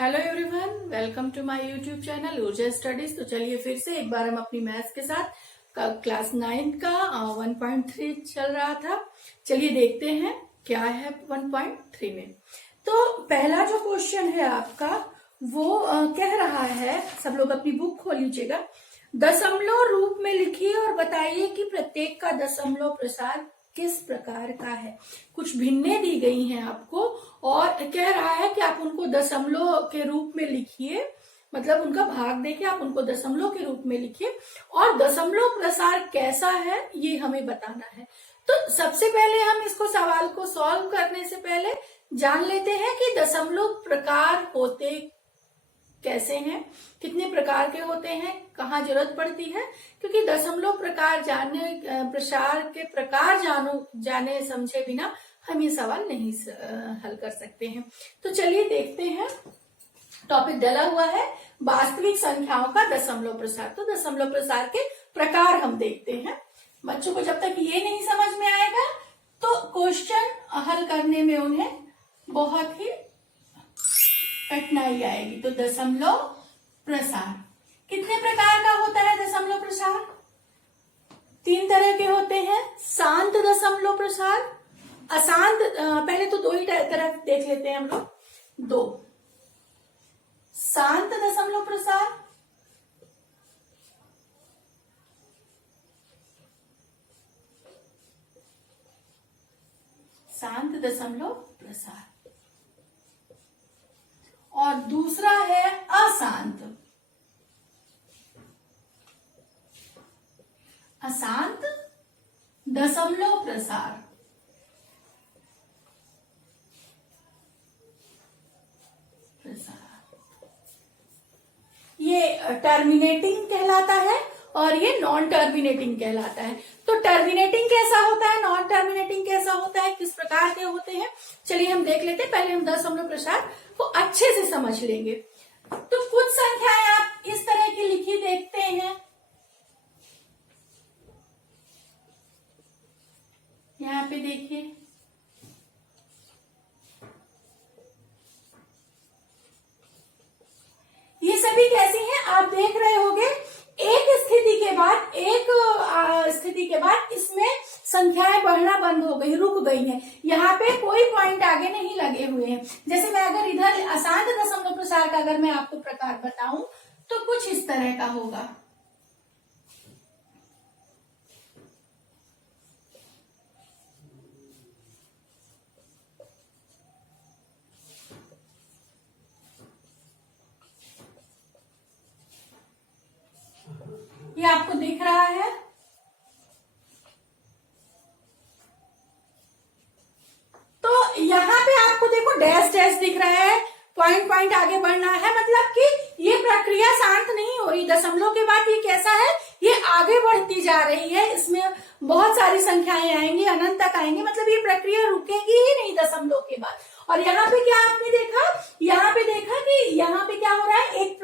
Hello everyone, welcome to my YouTube channel Urja Studies. तो चलिए फिर से एक बार हम अपनी मैथ्स के साथ क्लास 9 का 1.3 चल रहा था। चलिए देखते हैं क्या है 1.3 में। तो पहला जो क्वेश्चन है आपका वो कह रहा है, सब लोग अपनी बुक खोल लीजिएगा। दशमलव रूप में लिखिए और बताइए कि प्रत्येक का दशमलव प्रसार किस प्रकार का है। कुछ भिन्नें दी गई हैं आपको और कह रहा है कि आप उनको दशमलव के रूप में लिखिए, मतलब उनका भाग देके आप उनको दशमलव के रूप में लिखिए और दशमलव प्रसार कैसा है ये हमें बताना है। तो सबसे पहले हम इसको सवाल को सॉल्व करने से पहले जान लेते हैं कि दशमलव प्रकार होते कैसे हैं, कितने प्रकार के होते हैं, कहाँ जरूरत पड़ती है, क्योंकि दशमलव प्रकार प्रसार के प्रकार जाने समझे बिना हम ये सवाल नहीं हल कर सकते हैं। तो चलिए देखते हैं। टॉपिक डला हुआ है वास्तविक संख्याओं का दशमलव प्रसार। तो दशमलव प्रसार के प्रकार हम देखते हैं। बच्चों को जब तक ये नहीं समझ में आएगा तो क्वेश्चन हल करने में उन्हें बहुत ही कठिनाई आएगी। तो दशमलव प्रसार कितने प्रकार का होता है? दशमलव प्रसार 3 तरह के होते हैं। शांत दशमलव प्रसार, अशांत। पहले तो 2 ही तरफ देख लेते हैं हम लोग। 2 शांत दशमलव प्रसार, शांत दशमलव प्रसार, और दूसरा है अशांत। अशांत दशमलव प्रसार। ये टर्मिनेटिंग कहलाता है और ये नॉन टर्मिनेटिंग कहलाता है। तो टर्मिनेटिंग कैसा होता है, नॉन टर्मिनेटिंग कैसा होता है, किस प्रकार के होते हैं, चलिए हम देख लेते हैं। पहले हम दशमलव प्रसार को अच्छे से समझ लेंगे। तो कुछ संख्याएं आप इस तरह की लिखी देखते हैं। यहाँ पे देखिए, ये सभी कैसी हैं आप देख रहे होंगे। एक स्थिति के बाद इसमें संख्याएं बढ़ना बंद हो गई, रुक गई हैं। यहाँ पे कोई पॉइंट आगे नहीं लगे हुए हैं। जैसे मैं अगर इधर अशांत दशमलव प्रसार का अगर मैं आपको प्रकार बताऊं तो कुछ इस तरह का होगा। ये आपको दिख रहा है। तो यहाँ पे आपको देखो डैश डैश दिख रहा है, पॉइंट आगे बढ़ना है, मतलब कि ये प्रक्रिया शांत नहीं हो रही। दशमलव के बाद ये कैसा है, ये आगे बढ़ती जा रही है। इसमें बहुत सारी संख्याएं आएंगी, अनंत तक आएंगी, मतलब ये प्रक्रिया रुकेगी ही नहीं दशमलव के बाद। और यहाँ पे क्या आपने देखा, यहाँ पे देखा कि यहाँ पे क्या हो रहा है, एक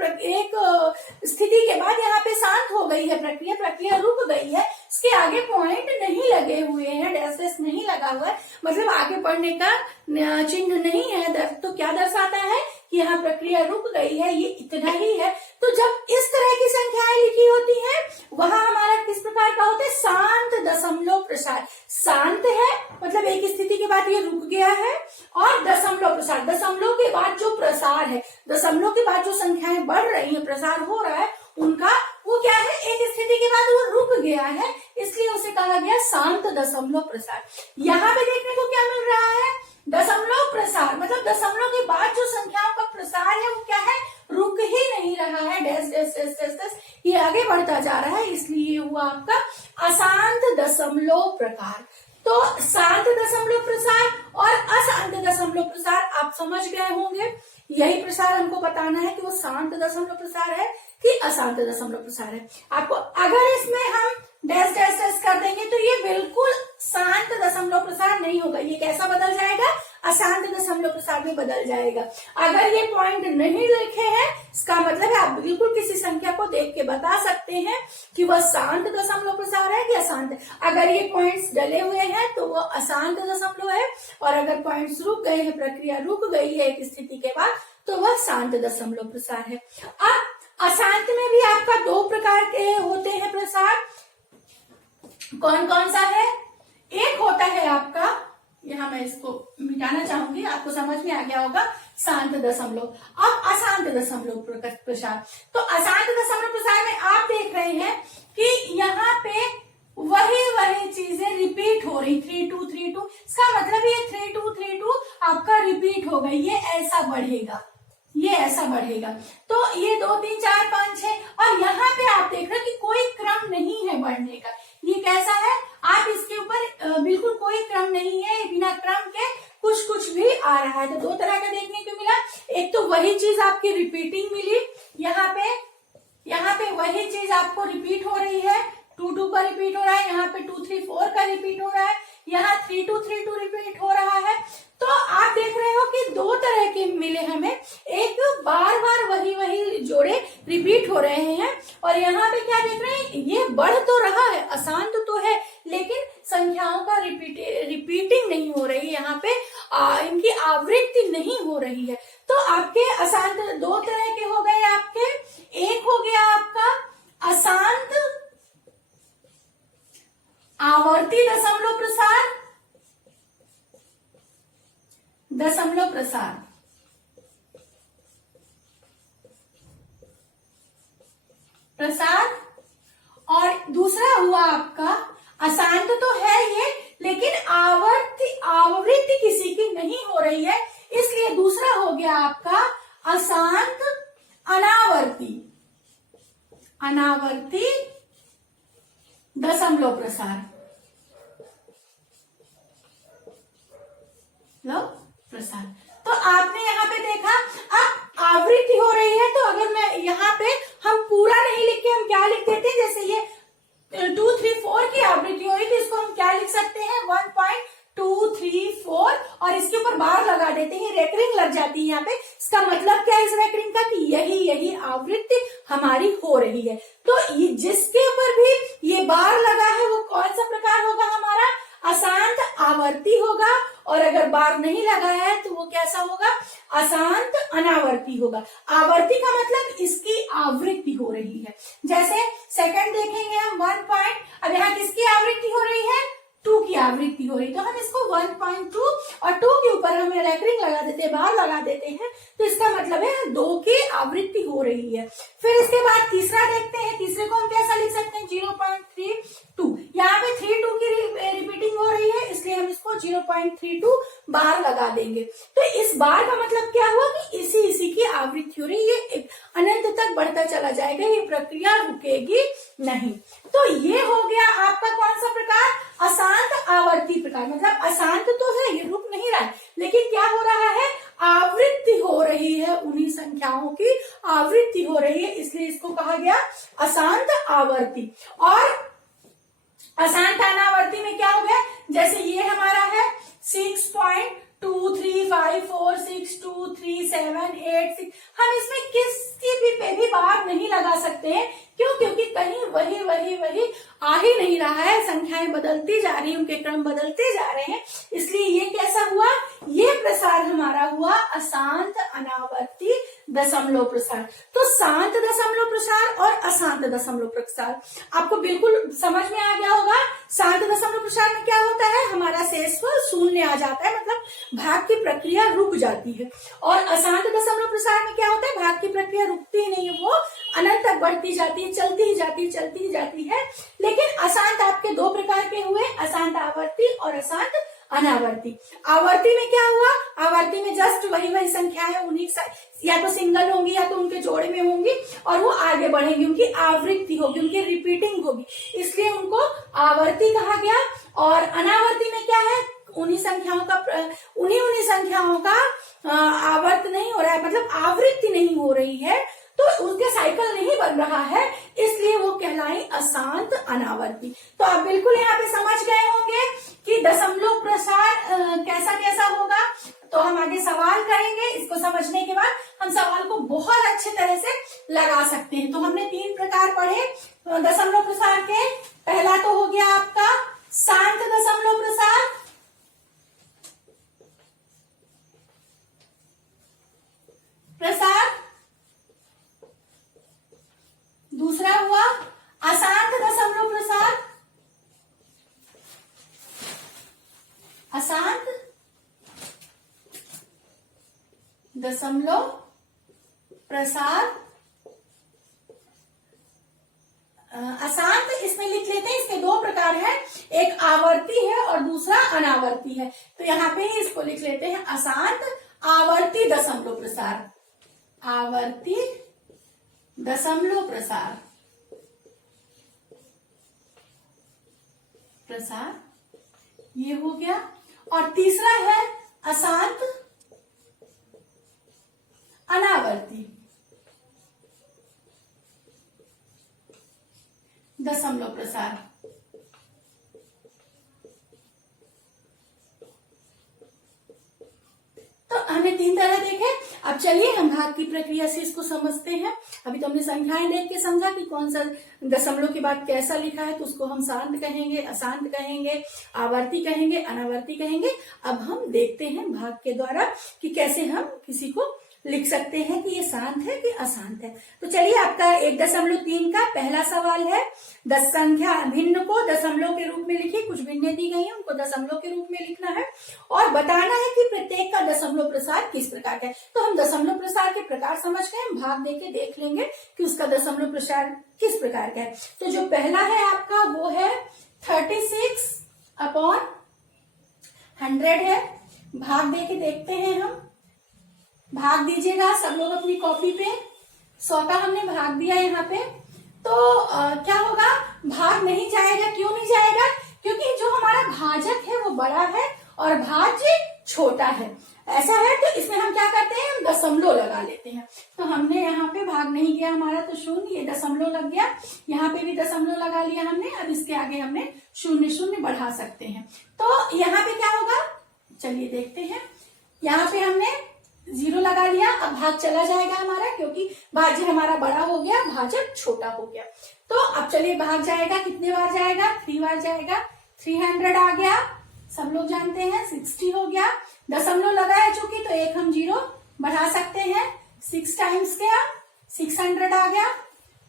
स्थिति के बाद यहाँ पे शांत हो गई है प्रक्रिया रुक गई है। इसके आगे पॉइंट नहीं लगे हुए हैं, डैश डैश नहीं लगा हुआ है, मतलब आगे बढ़ने का चिन्ह नहीं है। तो क्या दर्शाता है कि यहाँ प्रक्रिया रुक गई है, ये इतना ही है। तो जब इस तरह की संख्याएं लिखी होती हैं वहां हमारा किस प्रकार का होता है, शांत दशमलव प्रसार। शांत है मतलब एक स्थिति के बाद ये रुक गया है, और दशमलव प्रसार, दशमलव के बाद जो प्रसार है, दशमलव के बाद जो संख्याएं बढ़ रही है, प्रसार हो रहा है, उनका वो क्या है, एक स्थिति के बाद वो रुक गया है, इसलिए उसे कहा गया शांत दशमलव प्रसार। यहाँ पे देखने को क्या मिल रहा है, दशमलव प्रसार, मतलब दशमलव के बाद जो संख्याओं का प्रसार है वो क्या है, रुक ही नहीं रहा है, dash dash dash dash dash ये आगे बढ़ता जा रहा है, इसलिए हुआ आपका अशांत दशमलव प्रकार। तो शांत दशमलव प्रसार और अशांत दशमलव प्रसार आप समझ गए होंगे। यही प्रसार हमको बताना है कि वो शांत दशमलव प्रसार है कि अशांत दशमलव प्रसार है। आपको अगर इसमें हम डैश डैश डैश कर देंगे तो ये बिल्कुल शांत दशमलव प्रसार नहीं होगा, ये कैसा बदल जाएगा, अशांत दशमलव प्रसार में बदल जाएगा। अगर ये पॉइंट नहीं लिखे हैं इसका मतलब है आप बिल्कुल किसी संख्या को देख के बता सकते हैं कि वह शांत दशमलव प्रसार है कि अशांत। अगर ये पॉइंट्स डले हुए हैं तो वह अशांत दशमलव है, और अगर पॉइंट्स रुक गए हैं, प्रक्रिया रुक गई है एक स्थिति के बाद, तो वह शांत अशांत दशमलव प्रसार है। अब अशांत में भी आपका दो प्रकार के होते हैं प्रसार। कौन कौन सा है? एक होता है आपका, यहां मैं इसको मिटाना चाहूंगी, आपको समझ में आ गया होगा, शांत दशमलव। अब अशांत दशमलव प्रसार। तो अशांत दशमलव प्रसार में आप देख रहे हैं कि यहाँ पे वही चीजें रिपीट हो रही, 3 2 3 2। इसका मतलब ये 3 2 3 2 आपका रिपीट हो गई, ये ऐसा बढ़ेगा, ये ऐसा बढ़ेगा। तो ये 2 3 4 5 6, और यहाँ पे आप देख रहे हैं कि कोई क्रम नहीं है बढ़ने का। ये कैसा है? आप इसके ऊपर बिल्कुल कोई क्रम नहीं है, बिना क्रम के कुछ कुछ भी आ रहा है। तो दो तरह का देखने को मिला। एक तो वही चीज आपकी रिपीटिंग मिली, यहाँ पे वही चीज आपको रिपीट हो रही है, 2 2 का रिपीट हो रहा है, यहाँ पे 2 3 4 का रिपीट हो रहा है, यहाँ 3 2 3 2 रिपीट हो रहा है। तो आप देख रहे हो कि दो तरह के मिले हमें, एक बार बार वही जोड़े रिपीट हो रहे हैं, और यहाँ पे क्या देख रहे हैं, ये बढ़ तो रहा है, अशांत तो है, लेकिन संख्याओं का रिपीटिंग नहीं हो रही, यहाँ पे इनकी आवृत्ति नहीं हो रही है। तो आपके अशांत दो तरह के हो गए आपके। एक हो गया आपका अशांत आवर्ती दशमलव प्रसार, और दूसरा हुआ आपका अशांत तो है ये, लेकिन आवृत्ति किसी की नहीं हो रही है, इसलिए दूसरा हो गया आपका अशांत अनावर्ती दशमलव प्रसार। तो आपने यहाँ पे देखा, अब आवृत्ति हो रही है, तो अगर मैं यहाँ पे हम पूरा नहीं लिख के हम क्या लिख देते हैं, जैसे ये 2 3 4 की आवृत्ति हो रही, तो इसको हम क्या लिख सकते हैं, 1.234, और इसके ऊपर बार लगा देते हैं, रेकरिंग लग जाती है यहाँ पे। इसका मतलब क्या है इस रेकरिंग का, कि यही आवृत्ति हमारी हो रही है। तो ये जिसके ऊपर भी ये बार लगा है वो कौन सा प्रकार होगा हमारा, अशांत आवर्ती होगा, और अगर बार नहीं लगा है तो वो कैसा होगा, अशांत अनावर्ती होगा। आवर्ती का मतलब इसकी आवृत्ति हो रही है। जैसे सेकंड देखेंगे हम 1. अब यहाँ किसकी आवृत्ति हो रही है, 2 की आवृत्ति हो रही, तो हम इसको 1.2 और 2 के ऊपर हम रेकरिंग लगा देते हैं, बार लगा देते हैं, तो इसका मतलब है 2 की आवृत्ति हो रही है। फिर इसके बाद तीसरा देखते हैं, तीसरे को हम कैसा लिख सकते हैं, 0.32। यहाँ पे 3 2 की रिपीटिंग हो रही है, इसलिए हम इसको 0.32 बार लगा देंगे। तो इस बार का मतलब क्या हुआ कि इसी की आवृत्ति हो रही है, ये अनंत तक बढ़ता चला जाएगा, ये प्रक्रिया रुकेगी नहीं। तो ये हो गया आपका कौन सा प्रकार, अशांत आवर्ती प्रकार। मतलब अशांत तो है, ये रुक नहीं रहा है, लेकिन क्या हो रहा है, आवृत्ति हो रही है, उन्हीं संख्याओं की आवृत्ति हो रही है, इसलिए इसको कहा गया अशांत आवर्ती। और अशांत अनावर्ती में क्या हो गया, जैसे ये हमारा है 6.235462378 हम इसमें किसी भी पे भी बार नहीं लगा सकते हैं। क्यों? क्योंकि कहीं वही आ ही नहीं रहा है, संख्याएं बदलती जा रही है, उनके क्रम बदलते जा रहे हैं, इसलिए ये कैसा हुआ, ये प्रसार हमारा हुआ अशांत अनावर्ती दशमलव प्रसार। तो शांत दशमलव प्रसार और अशांत दशमलव प्रसार आपको बिल्कुल समझ में आ गया होगा। शांत दशमलव प्रसार में क्या होता है, हमारा शेषफल शून्य आ जाता है, मतलब भाग की प्रक्रिया रुक जाती है। और अशांत दशमलव प्रसार में क्या होता है, भाग की प्रक्रिया रुकती ही नहीं है, वो अनंत तक बढ़ती जाती है, चलती ही जाती है। लेकिन अशांत आपके दो प्रकार के हुए, अशांत आवर्ती और अशांत अनावर्ती। आवर्ती में क्या हुआ, आवर्ती में जस्ट वही संख्याएं उन्हीं या तो सिंगल होंगी या तो उनके जोड़े में होंगी, और वो आगे बढ़ेंगी, उनकी आवृत्ति होगी, उनकी रिपीटिंग होगी, इसलिए उनको आवर्ती कहा गया। और अनावर्ती में क्या है, उन्हीं संख्याओं का आवर्त नहीं हो रहा है, मतलब आवृत्ति नहीं हो रही है, तो उसके साइकिल नहीं बन रहा है, इसलिए वो कहलाई अशांत अनावर्ती। तो आप बिल्कुल यहाँ पे समझ गए होंगे कि दशमलव प्रसार कैसा होगा। तो हम आगे सवाल करेंगे, इसको समझने के बाद हम सवाल को बहुत अच्छे तरह से लगा सकते हैं। तो हमने 3 प्रकार पढ़े दशमलव प्रसार के। पहला तो हो गया आपका शांत दशमलव प्रसार, दशमलव प्रसार अशांत इसमें लिख लेते हैं। इसके दो प्रकार हैं, एक आवर्ती है और दूसरा अनावर्ती है। तो यहाँ पे ही इसको लिख लेते हैं अशांत आवर्ती दशमलव प्रसार, आवर्ती दशमलव प्रसार, ये हो गया। और तीसरा है अशांत अनावर्ती दशमलव प्रसार। तो हमने तीन तरह देखे। अब चलिए हम भाग की प्रक्रिया से इसको समझते हैं। अभी तो हमने संख्याएं देख के समझा कि कौन सा दशमलव के बाद कैसा लिखा है, तो उसको हम शांत कहेंगे, अशांत कहेंगे, आवर्ती कहेंगे, अनावर्ती कहेंगे। अब हम देखते हैं भाग के द्वारा कि कैसे हम किसी को लिख सकते हैं कि ये शांत है कि अशांत है। तो चलिए आपका 1.3 का पहला सवाल है, 10 संख्या भिन्न को दशमलव के रूप में लिखिए। कुछ भिन्नें दी गई हैं, उनको दशमलव के रूप में लिखना है और बताना है कि प्रत्येक का दशमलव प्रसार किस प्रकार का है। तो हम दशमलव प्रसार के प्रकार समझ गए, हम भाग देके देख लेंगे कि उसका दशमलव प्रसार किस प्रकार का है। तो जो पहला है आपका वो है 36/100 है। भाग देके देखते हैं हम। भाग दीजिएगा सब लोग अपनी कॉपी पे। 100 का हमने भाग दिया यहाँ पे। तो क्या होगा, भाग नहीं जाएगा। क्यों नहीं जाएगा? क्योंकि जो हमारा भाजक है वो बड़ा है और भाज्य छोटा है। ऐसा है तो इसमें हम क्या करते हैं, हम दशमलव लगा लेते हैं। तो हमने यहाँ पे भाग नहीं किया हमारा, तो शून्य, ये दशमलव लग गया। यहाँ पे भी दशमलव लगा लिया हमने। अब इसके आगे हमने शून्य शून्य बढ़ा सकते हैं। तो यहाँ पे क्या होगा, चलिए देखते हैं। यहाँ पे हमने 0 लगा लिया। अब भाग चला जाएगा हमारा, क्योंकि भाज्य हमारा बड़ा हो गया, भाजक छोटा हो गया। तो अब चलिए भाग जाएगा, कितने बार जाएगा, 3 बार जाएगा। 300 आ गया, सब लोग जानते हैं। 60 हो गया, दशमलव लगा है चूंकि, तो एक हम 0 बढ़ा सकते हैं। 6 टाइम्स गया, 600 आ गया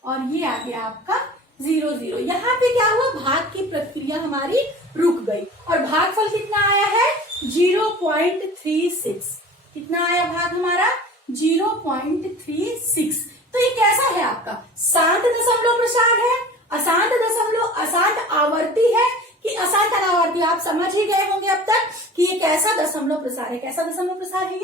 और ये आ गया आपका 00। यहाँ पे क्या हुआ, भाग की प्रक्रिया हमारी रुक गई और भागफल कितना आया है, 0.36। कितना आया भाग हमारा, 0.36। तो ये कैसा है आपका, शांत दशमलव प्रसार है, अशांत दशमलव, अशांत आवर्ती है कि अशांत अनावर्ती। आप समझ ही गए होंगे अब तक कि ये कैसा दशमलव प्रसार है। कैसा दशमलव प्रसार है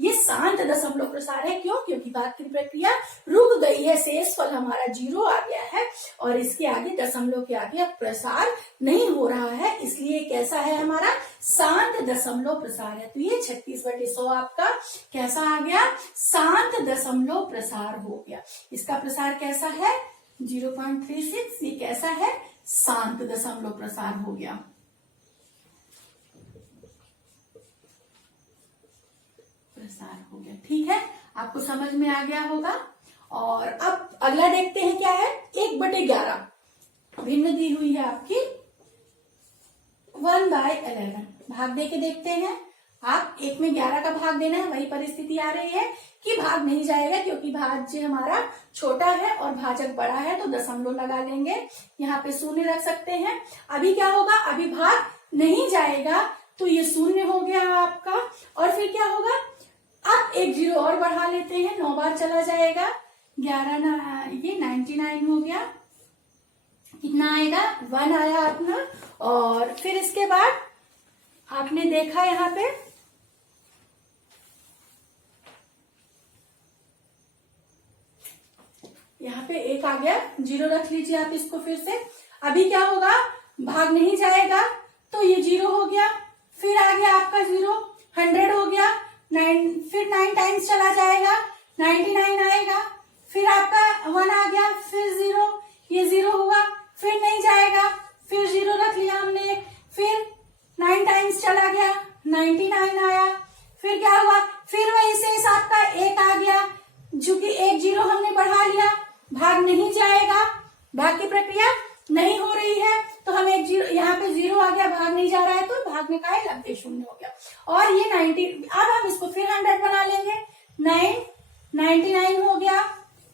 ये शांत दशमलव प्रसार है। क्यों? क्योंकि भाग की प्रक्रिया रुक गई है, शेषफल हमारा 0 आ गया है और इसके आगे दशमलव के आगे अब प्रसार नहीं हो रहा है, इसलिए कैसा है हमारा, शांत दशमलव प्रसार है। तो ये 36/100 आपका कैसा आ गया, शांत दशमलव प्रसार हो गया। इसका प्रसार कैसा है, 0.36। ये कैसा है, शांत दशमलव प्रसार हो गया। प्रसार हो गया, ठीक है, आपको समझ में आ गया होगा। और अब अगला देखते हैं क्या है, 1/11 भिन्न दी हुई है आपकी 1/11। भाग दे के देखते हैं। आप 1 में 11 का भाग देना है, वही परिस्थिति आ रही है कि भाग नहीं जाएगा, क्योंकि भाज्य हमारा छोटा है और भाजक बड़ा है, तो दशमलव लगा लेंगे। यहाँ पे शून्य रख सकते हैं। अभी क्या होगा, अभी भाग नहीं जाएगा, तो ये शून्य हो गया आपका। और फिर क्या होगा, अब एक 0 और बढ़ा लेते हैं, 9 बार चला जाएगा। 11 ना, ये 99 हो गया। कितना आएगा, 1 आया अपना। और फिर इसके बाद आपने देखा यहाँ पे एक आ गया, 0 रख लीजिए आप इसको फिर से। अभी क्या होगा, भाग नहीं जाएगा, तो ये 0 हो गया। फिर आ गया आपका 0, 100 हो गया, 9, फिर 9 टाइम्स चला जाएगा, 99 आएगा। फिर आपका 1 आ गया, फिर 0, ये 0 हुआ, फिर नहीं जाएगा, फिर 0 रख लिया हमने, फिर 9 टाइम्स चला गया, 99 आया। फिर क्या हुआ, फिर वही शेष आपका 1 आ गया, चूंकि एक 0 हमने बढ़ा लिया, भाग नहीं जाएगा, भाग की प्रक्रिया नहीं हो रही है, तो हम एक 0, यहाँ पे 0 आ गया, भाग नहीं जा रहा है, तो भागने का लग गया, 0 हो गया। और ये 90, अब हम इसको फिर 100 बना लेंगे, 99 हो गया,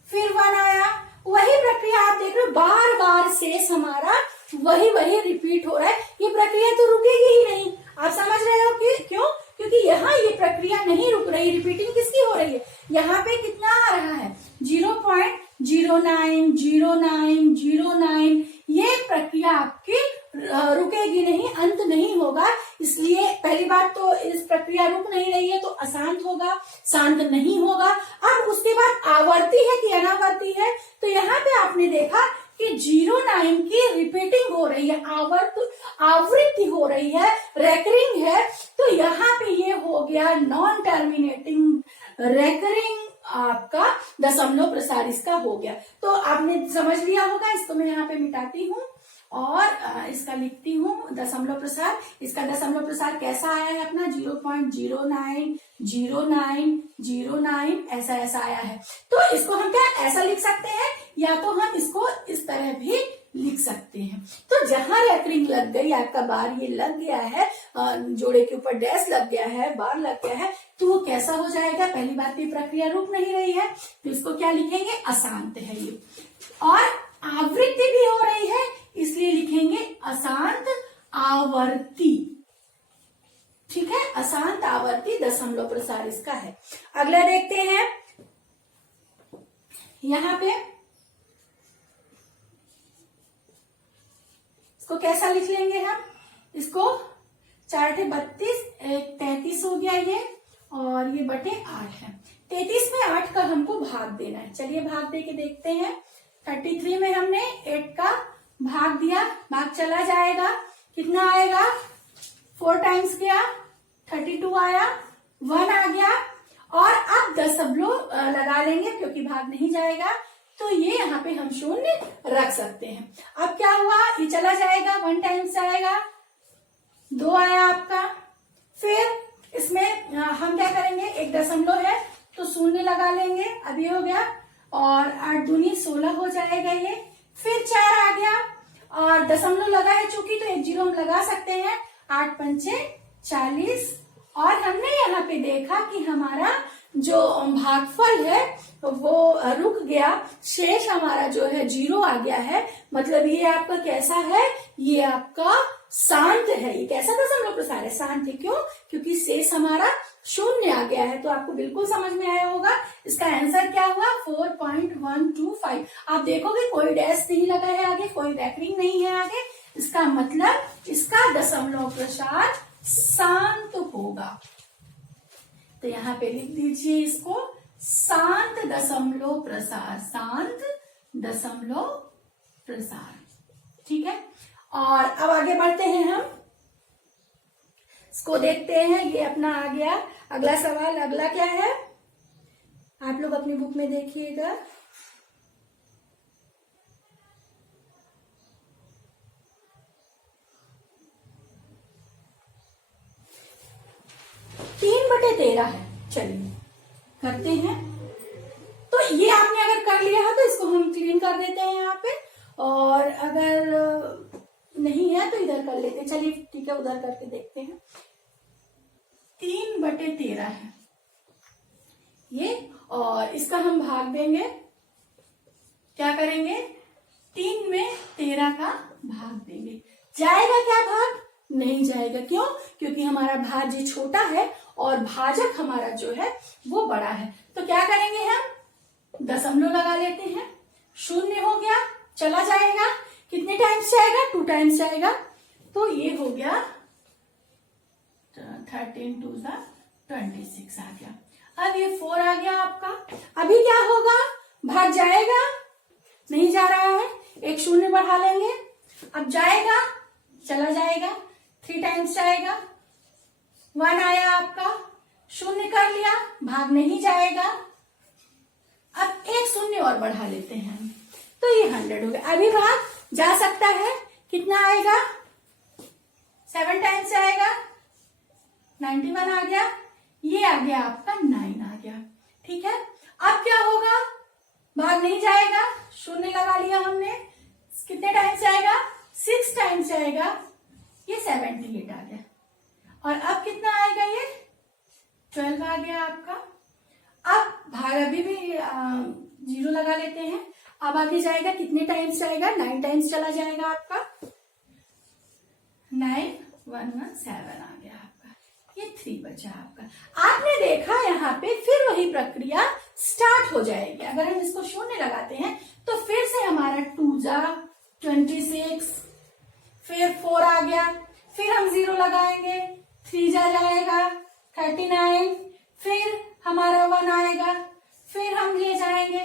फिर 1 आया। वही प्रक्रिया आप देख रहे हो, बार बार शेष हमारा वही रिपीट हो रहा है। ये प्रक्रिया तो रुकेगी ही नहीं। आप समझ रहे हो कि क्यों, क्योंकि यहाँ ये प्रक्रिया नहीं रुक रही, रिपीटिंग किसकी हो रही है, यहाँ पे कितना आ रहा है 0.090909, ये प्रक्रिया आपकी रुकेगी नहीं, अंत नहीं होगा। इसलिए पहली बात तो इस प्रक्रिया रुक नहीं रही है तो अशांत होगा, शांत नहीं होगा। अब उसके बाद आवर्ती है कि अनावर्ती है, तो यहाँ पे आपने देखा कि 09 की रिपीटिंग हो रही है, आवृत्ति हो रही है, रेकरिंग है, तो यहाँ पे ये हो गया नॉन टर्मिनेटिंग रेकरिंग आपका दशमलव प्रसार इसका हो गया। तो आपने समझ लिया होगा, इसको मैं यहाँ पे मिटाती हूँ और इसका लिखती हूँ दशमलव प्रसार। इसका दशमलव प्रसार कैसा आया है अपना 0.090909 ऐसा आया है। तो इसको हम क्या ऐसा लिख सकते हैं, या तो हम इसको इस तरह भी लिख सकते हैं। तो जहां रेकरिंग लग गई, आपका बार ये लग गया है, जोड़े के ऊपर डैश लग गया है, बार लग गया है, तो वो कैसा हो जाएगा, पहली बात ये प्रक्रिया रुक नहीं रही है, तो इसको क्या लिखेंगे, अशांत है ये। और आवृत्ति भी हो रही है, इसलिए लिखेंगे अशांत आवर्ती। ठीक है, अशांत आवर्ती दशमलव प्रसार इसका है। अगला देखते हैं, यहां पे इसको कैसा लिख लेंगे हम, इसको 4×32 33 हो गया ये, और ये बटे 8 है। 33 में 8 का हमको भाग देना है, चलिए भाग दे के देखते हैं। 33 में हमने 8 का भाग दिया, भाग चला जाएगा, कितना आएगा, 4 टाइम्स गया, 32 आया, 1 आ गया, और अब दशमलव लगा लेंगे क्योंकि भाग नहीं जाएगा, तो ये यहाँ पे हम शून्य रख सकते हैं। अब क्या हुआ, ये चला जाएगा, 1 टाइम्स आएगा, 2 आया आपका, फिर इसमें हम क्या करेंगे, एक दशमलव है तो शून्य लगा लेंगे, अभी हो गया, और 8 दूनी 16 हो जाएगा ये, फिर 4 आ गया, और दशमलव लगा है चूंकि तो 1 जीरो हम लगा सकते हैं, 8 पंचे 40, और हमने यहाँ पे देखा कि हमारा जो भागफल है वो रुक गया, शेष हमारा जो है 0 आ गया है, मतलब ये आपका कैसा है, ये आपका शांत है। ये कैसा दशमलव प्रसार है, शांत है। क्यों, क्योंकि शेष हमारा 0 आ गया है। तो आपको बिल्कुल समझ में आया होगा, इसका आंसर क्या हुआ 4.125। आप देखोगे कोई डैश नहीं लगा है आगे, कोई रेकरिंग नहीं है आगे, इसका मतलब इसका दशमलव प्रसार शांत होगा। तो यहाँ पे लिख दीजिए इसको, शांत दशमलव प्रसार, शांत दशमलव प्रसार। ठीक है, और अब आगे बढ़ते हैं, हम इसको देखते हैं। ये अपना आ गया अगला सवाल। अगला क्या है, आप लोग अपनी बुक में देखिएगा। तीन बटे 13 है, चलिए करते हैं। तो ये आपने अगर कर लिया है तो इसको हम क्लीन कर देते हैं यहाँ पे, और अगर नहीं है तो इधर कर लेते हैं। चलिए ठीक है, उधर करके देखते हैं। 3 बटे 13 है ये, और इसका हम भाग देंगे, क्या करेंगे, 3 में 13 का भाग देंगे। जाएगा क्या भाग, नहीं जाएगा। क्यों, क्योंकि हमारा भाज्य छोटा है और भाजक हमारा जो है वो बड़ा है। तो क्या करेंगे, हम दशमलव लगा लेते हैं, 0 हो गया, चला जाएगा, कितने टाइम्स जाएगा, 2 टाइम्स जाएगा, तो ये हो गया 13 2 26 आ गया। अब ये 4 आ गया आपका। अभी क्या होगा, भाग जाएगा, नहीं जा रहा है, एक 0 बढ़ा लेंगे, अब जाएगा, चला जाएगा, 3 टाइम्स जाएगा, 1 आया आपका, 0 कर लिया, भाग नहीं जाएगा, अब एक 0 और बढ़ा लेते हैं, तो ये 100 हो गया। अभी भाग जा सकता है, कितना आएगा, 7 टाइम्स आएगा, 91 आ गया, ये आ गया आपका 9 आ गया। ठीक है, अब क्या होगा, भाग नहीं जाएगा, 0 लगा लिया हमने, कितने टाइम्स जाएगा, 6 टाइम्स जाएगा, ये 78 आ गया, और अब कितना आएगा, ये 12 आ गया आपका। अब भाग अभी भी 0 लगा लेते हैं, अब आगे जाएगा, कितने टाइम्स जाएगा, 9 टाइम्स चला जाएगा आपका, 9 1 1 7 आ गया आपका। ये 3 बचा आपका। आपने देखा यहाँ पे फिर वही प्रक्रिया स्टार्ट हो जाएगी। अगर हम इसको शून्य लगाते हैं तो फिर से हमारा 2 जा 26, फिर 4 आ गया, फिर हम 0 लगाएंगे, 3 जा जाएगा 39, फिर हमारा 1 आएगा, फिर हम ले जाएंगे,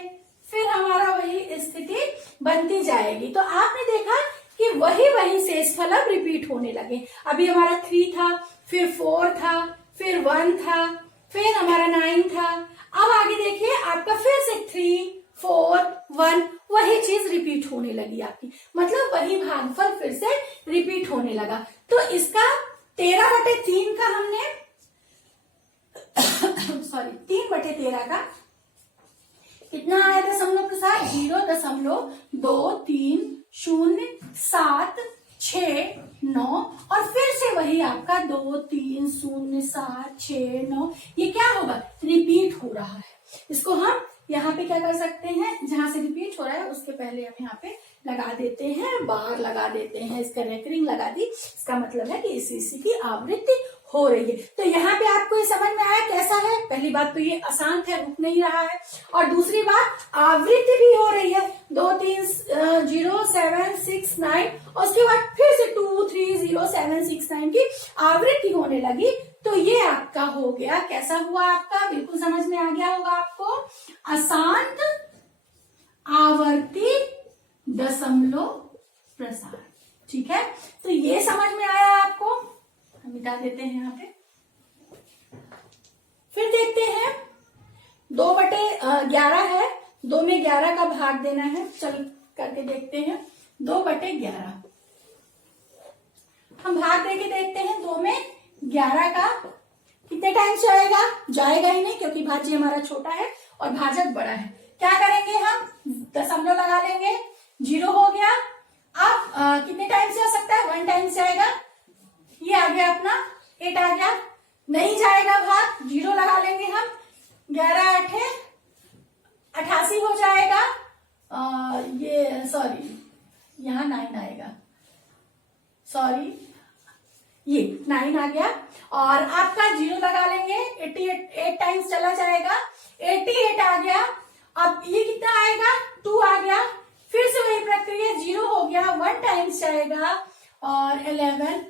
फिर हमारा वही स्थिति बनती जाएगी। तो आपने देखा कि वही शेषफल अब रिपीट होने लगे। अभी हमारा 3 था, फिर 4 था, फिर 1 था, फिर हमारा 9 था। अब आगे देखिए आपका फिर से 3, 4, 1 वही चीज रिपीट होने लगी आपकी, मतलब वही भागफल फिर से रिपीट होने लगा। तो इसका 13/3 का हमने सॉरी 3/13 का कितना आया दशमलव के साथ 0.230769 और फिर से वही आपका 2307669 ये क्या होगा, रिपीट हो रहा है। इसको हम यहाँ पे क्या कर सकते हैं, जहां से रिपीट हो रहा है उसके पहले हम यहाँ पे लगा देते हैं, बार लगा देते हैं, इसका रेकरिंग लगा दी। इसका मतलब है कि इसी की आवृत्ति हो रही है। तो यहाँ पे आपको ये समझ में आया कैसा है। पहली बात तो ये अशांत है, रुक नहीं रहा है, और दूसरी बात आवृत्ति भी हो रही है 2307669 और उसके बाद फिर से 2307669 की आवृत्ति होने लगी। तो ये आपका हो गया, कैसा हुआ आपका, बिल्कुल समझ में आ गया होगा आपको, अशांत आवर्ती दशमलव प्रसार। ठीक है, तो ये समझ में आया आपको। हम मिटा देते हैं यहाँ पे। फिर देखते हैं 2/11 है, 2 में 11 का भाग देना है। चल करके देखते हैं 2/11 हम भाग देके देखते हैं। 2 में 11 का कितने टाइम्स जाएगा, जाएगा ही नहीं क्योंकि भाज्य हमारा छोटा है और भाजक बड़ा है। क्या करेंगे, हम दशमलव लगा लेंगे, 0 हो गया। अब कितने टाइम्स जा सकता है, 1 टाइम्स जाएगा, ये आ गया अपना 8 आ गया, नहीं जाएगा भाग, 0 लगा लेंगे हम, 11 8 88 हो जाएगा। ये सॉरी यहाँ 9 आएगा, सॉरी ये 9 आ गया और आपका 0 लगा लेंगे, 88 टाइम्स चला जाएगा, 88 आ गया। अब ये कितना आएगा, 2 आ गया, फिर से वही प्रक्रिया, 0 हो गया, 1 टाइम्स जाएगा और 11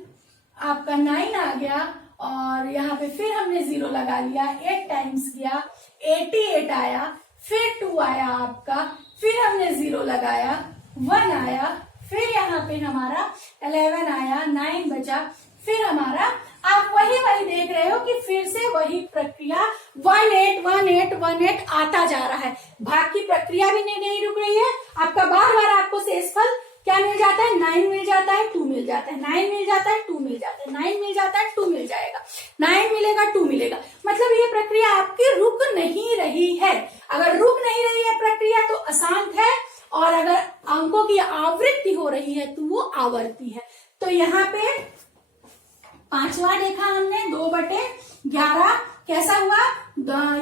आपका 9 आ गया और यहाँ पे फिर हमने 0 लगा लिया, 8 टाइम्स किया, 88 आया, फिर 2 आया आपका, फिर हमने 0 लगाया, 1 आया, फिर यहाँ पे हमारा 11 आया, 9 बचा, फिर हमारा आप वही देख रहे हो कि फिर से वही प्रक्रिया 181818 आता जा रहा है। भाग की प्रक्रिया भी नहीं रुक रही है आपका, बार बार आपको शेषफल क्या मिल जाता है, 9 मिल जाता है, 2 मिल जाता है, 9 मिल जाता है, 2 मिल जाता है, 9 मिल जाता है, 2 मिल जाएगा, 9 मिलेगा, 2 मिलेगा। मतलब ये प्रक्रिया आपकी रुक नहीं रही है। अगर रुक नहीं रही है प्रक्रिया तो अशांत है, और अगर अंकों की आवृत्ति हो रही है तो वो आवर्ती है। तो यहाँ पे 5वां देखा हमने 2/11 कैसा हुआ,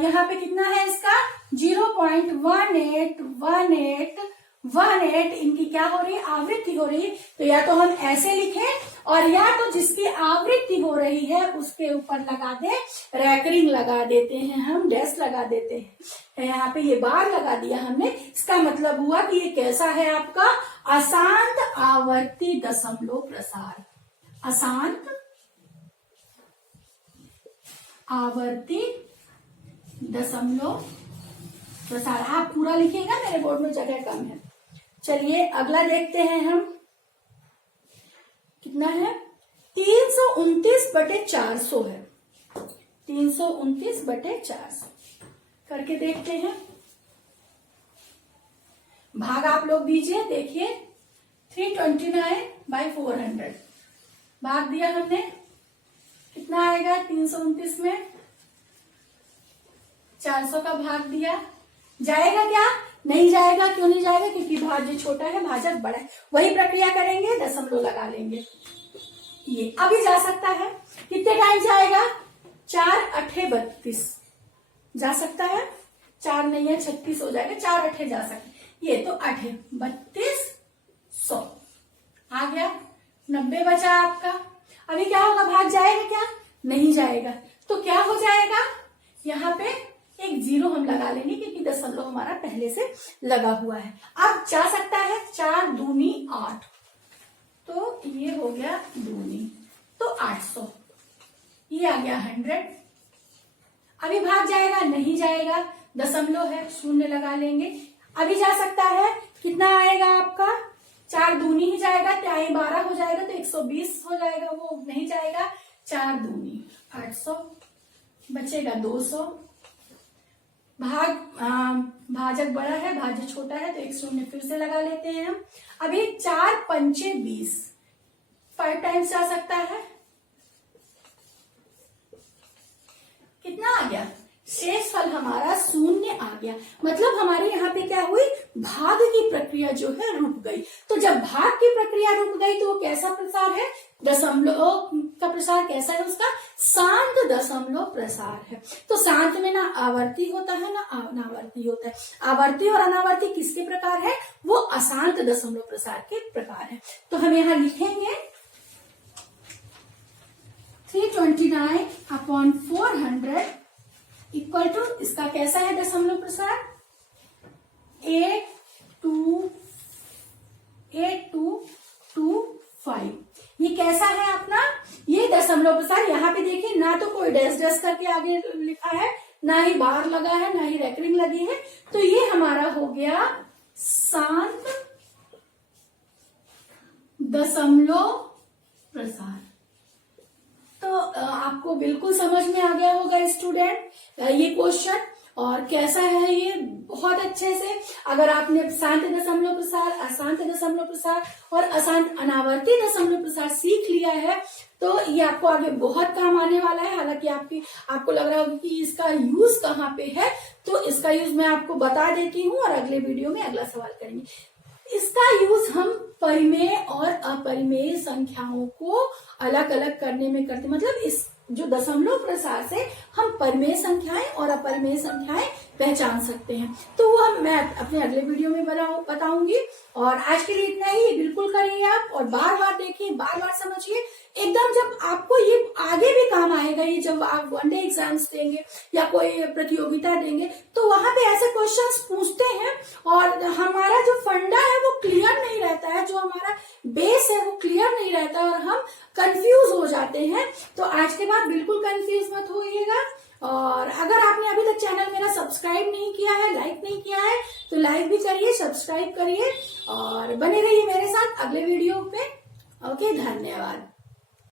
यहाँ पे कितना है इसका 0.1818 इनकी क्या हो रही है, आवृत्ति हो रही है। तो या तो हम ऐसे लिखें और या तो जिसकी आवृत्ति हो रही है उसके ऊपर लगा दे, रैकरिंग लगा देते हैं, हम डैश लगा देते हैं। यहाँ पे ये बार लगा दिया हमने, इसका मतलब हुआ कि ये कैसा है आपका अशांत आवर्ती दशमलव प्रसार। अशांत आवर्ती दशमलव प्रसार। आप पूरा लिखिएगा, मेरे बोर्ड में जगह कम है। चलिए अगला देखते हैं हम, कितना है 329/400 है, 329/400 करके देखते हैं। भाग आप लोग दीजिए, देखिए 329/400 भाग दिया हमने, कितना आएगा 329 में 400 का भाग दिया, जाएगा क्या, नहीं जाएगा। क्यों नहीं जाएगा, क्योंकि भाज्य छोटा है, भाजक बड़ा है। वही प्रक्रिया करेंगे, दशमलव लगा लेंगे, ये अभी जा सकता है। कितने टाइम जाएगा, 4 8 32 जा सकता है, 4 नहीं है 36 हो जाएगा, 4 8 जा सकता है। ये तो 8 32 100 आ गया, 90 बचा आपका। अभी क्या होगा, भाग जाएगा क्या, नहीं जाएगा। तो क्या हो जाएगा, यहाँ पे एक 0 हम लगा लेंगे क्योंकि दशमलव हमारा पहले से लगा हुआ है। अब जा सकता है 4 दूनी 8, तो ये हो गया दूनी, तो 800, ये आ गया 100। अभी भाग जाएगा, नहीं जाएगा, दशमलव है, 0 लगा लेंगे। अभी जा सकता है, कितना आएगा आपका, 4 दूनी ही जाएगा, 12 हो जाएगा, तो 120 हो जाएगा, वो नहीं जाएगा। 4 दूनी 800, बचेगा 200। भाजक बड़ा है, भाज्य छोटा है, तो 1 0 फिर से लगा लेते हैं हम। अभी 4 पंचे 20, 5 टाइम्स जा सकता है, कितना आ गया, शेष फल हमारा 0 आ गया। मतलब हमारे यहाँ पे क्या हुई, भाग की प्रक्रिया जो है रुक गई। तो जब भाग की प्रक्रिया रुक गई तो वो कैसा प्रसार है, दशमलव का प्रसार कैसा है, उसका शांत दशमलव प्रसार है। तो शांत में ना आवर्ती होता है ना अनावर्ती होता है। आवर्ती और अनावर्ती किसके प्रकार है, वो अशांत दशमलव प्रसार के प्रकार है। तो हम यहाँ लिखेंगे 329/400 इक्वल टू, इसका कैसा है दशमलव प्रसार, 8225। ये कैसा है अपना, ये दशमलव प्रसार। यहाँ पे देखिए ना तो कोई डैश डैश करके आगे लिखा है, ना ही बार लगा है, ना ही रेकरिंग लगी है। तो ये हमारा हो गया शांत दशमलव प्रसार। तो आपको बिल्कुल समझ में आ गया होगा स्टूडेंट ये क्वेश्चन, और कैसा है ये, बहुत अच्छे से अगर आपने शांत दशमलव प्रसार, अशांत दशमलव प्रसार और अशांत अनावर्ती दशमलव प्रसार सीख लिया है तो ये आपको आगे बहुत काम आने वाला है। हालांकि आपको लग रहा होगा कि इसका यूज कहाँ पे है, तो इसका यूज मैं आपको बता देती हूँ और अगले वीडियो में अगला सवाल करेंगे। इसका यूज हम परिमेय और अपरिमेय संख्याओं को अलग अलग करने में करते, मतलब इस जो दशमलव प्रसार से हम परिमेय संख्याएं और अपरिमेय संख्याएं पहचान सकते हैं। तो वो मैं अपने अगले वीडियो में बताऊंगी। और आज के लिए इतना ही, बिल्कुल करिए आप और बार बार देखिए, बार बार समझिए, एकदम जब आपको ये आगे भी काम आएगा। ये जब आप वनडे एग्जाम्स देंगे या कोई प्रतियोगिता देंगे तो वहां पे ऐसे क्वेश्चंस पूछते हैं और हमारा जो फंडा है वो क्लियर नहीं रहता है, जो हमारा बेस है वो क्लियर नहीं रहता और हम कंफ्यूज हो जाते हैं। तो आज के बाद बिल्कुल कंफ्यूज मत होइएगा। और अगर आपने अभी तक चैनल मेरा सब्सक्राइब नहीं किया है, लाइक नहीं किया है, तो लाइक भी करिए, सब्सक्राइब करिए और बने रहिए मेरे साथ अगले वीडियो पे। ओके, धन्यवाद।